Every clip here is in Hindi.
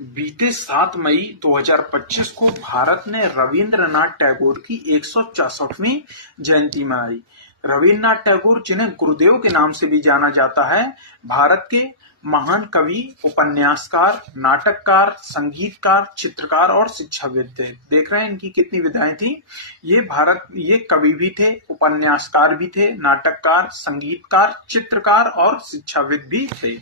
बीते 7 मई 2025 को भारत ने रविंद्रनाथ टैगोर की 164वीं जयंती मनाई। रविंद्रनाथ टैगोर, जिन्हें गुरुदेव के नाम से भी जाना जाता है, भारत के महान कवि, उपन्यासकार, नाटककार, संगीतकार, चित्रकार और शिक्षाविद थे। देख रहे हैं इनकी कितनी विधाएं थी। ये कवि भी थे, उपन्यासकार भी थे, नाटककार, संगीतकार, चित्रकार और शिक्षाविद भी थे।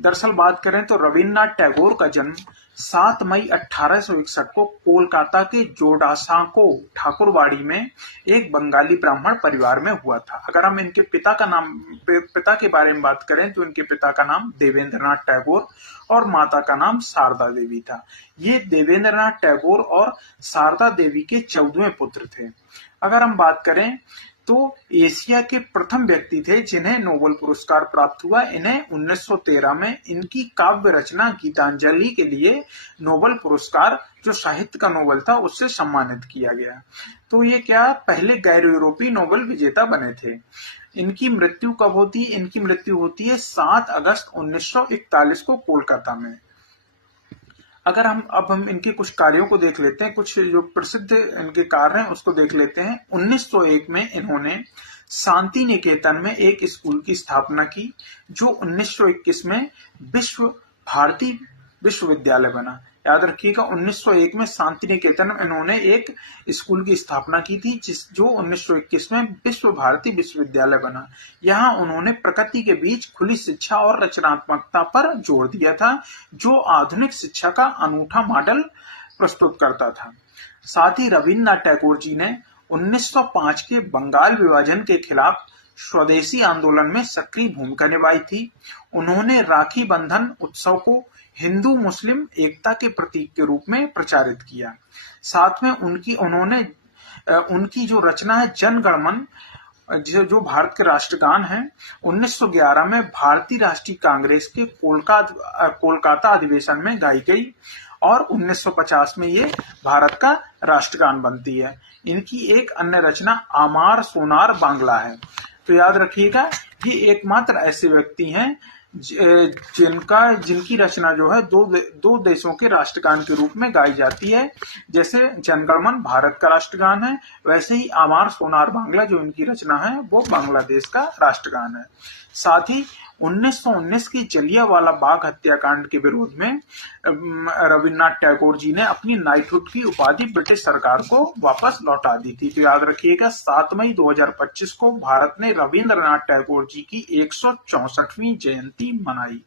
दरअसल बात करें तो रविन्द्रनाथ टैगोर का जन्म 7 मई 1861 को कोलकाता के जोड़ासांको ठाकुरवाड़ी में एक बंगाली ब्राह्मण परिवार में हुआ था। अगर हम इनके पिता के बारे में बात करें तो इनके पिता का नाम देवेंद्रनाथ टैगोर और माता का नाम शारदा देवी था। ये देवेंद्रनाथ टैगोर और शारदा देवी के 14वें पुत्र थे। अगर हम बात करें तो एशिया के प्रथम व्यक्ति थे जिन्हें नोबेल पुरस्कार प्राप्त हुआ। इन्हें 1913 में इनकी काव्य रचना गीतांजलि के लिए नोबेल पुरस्कार, जो साहित्य का नोबेल था, उससे सम्मानित किया गया। तो ये पहले गैर यूरोपीय नोबेल विजेता बने थे। इनकी मृत्यु कब होती है? इनकी मृत्यु होती है 7 अगस्त 1941 को कोलकाता में। अगर हम इनके कुछ कार्यों को देख लेते हैं, कुछ जो प्रसिद्ध इनके कार्य हैं उसको देख लेते हैं। 1901 में इन्होंने शांति निकेतन में एक स्कूल की स्थापना की, जो 1921 में विश्व भारती विश्वविद्यालय बना। याद रखिएगा, 1901 में शांति निकेतन में इन्होंने एक स्कूल की स्थापना की थी, जो 1921 में विश्व भारती विश्वविद्यालय बना। यहाँ उन्होंने प्रकृति के बीच खुली शिक्षा और रचनात्मकता पर जोर दिया था, जो आधुनिक शिक्षा का अनूठा मॉडल प्रस्तुत करता था। साथ ही रविन्द्रनाथ टैगोर जी ने 1905 के बंगाल विभाजन के खिलाफ स्वदेशी आंदोलन में सक्रिय भूमिका निभाई थी। उन्होंने राखी बंधन उत्सव को हिंदू मुस्लिम एकता के प्रतीक के रूप में प्रचारित किया। साथ में उनकी जो रचना है जन गण मन, जो भारत के राष्ट्रगान है, 1911 में भारतीय राष्ट्रीय कांग्रेस के कोलकाता अधिवेशन में गाई गई और 1950 में ये भारत का राष्ट्रगान बनती है। इनकी एक अन्य रचना आमार सोनार बांग्ला है। तो याद रखिएगा, ये एकमात्र ऐसे व्यक्ति हैं जिनकी रचना जो है दो देशों के राष्ट्रगान के रूप में गाई जाती है। जैसे जनगणमन भारत का राष्ट्रगान है, वैसे ही आमार सोनार बांग्ला जो इनकी रचना है वो बांग्लादेश का राष्ट्रगान है। साथ ही 1919 की जलियांवाला बाग हत्याकांड के विरोध में रविन्द्रनाथ टैगोर जी ने अपनी नाइटहुड की उपाधि ब्रिटिश सरकार को वापस लौटा दी थी। तो याद रखिएगा, 7 मई 2025 को भारत ने रविन्द्रनाथ टैगोर जी की 164वीं जयंती मनाई।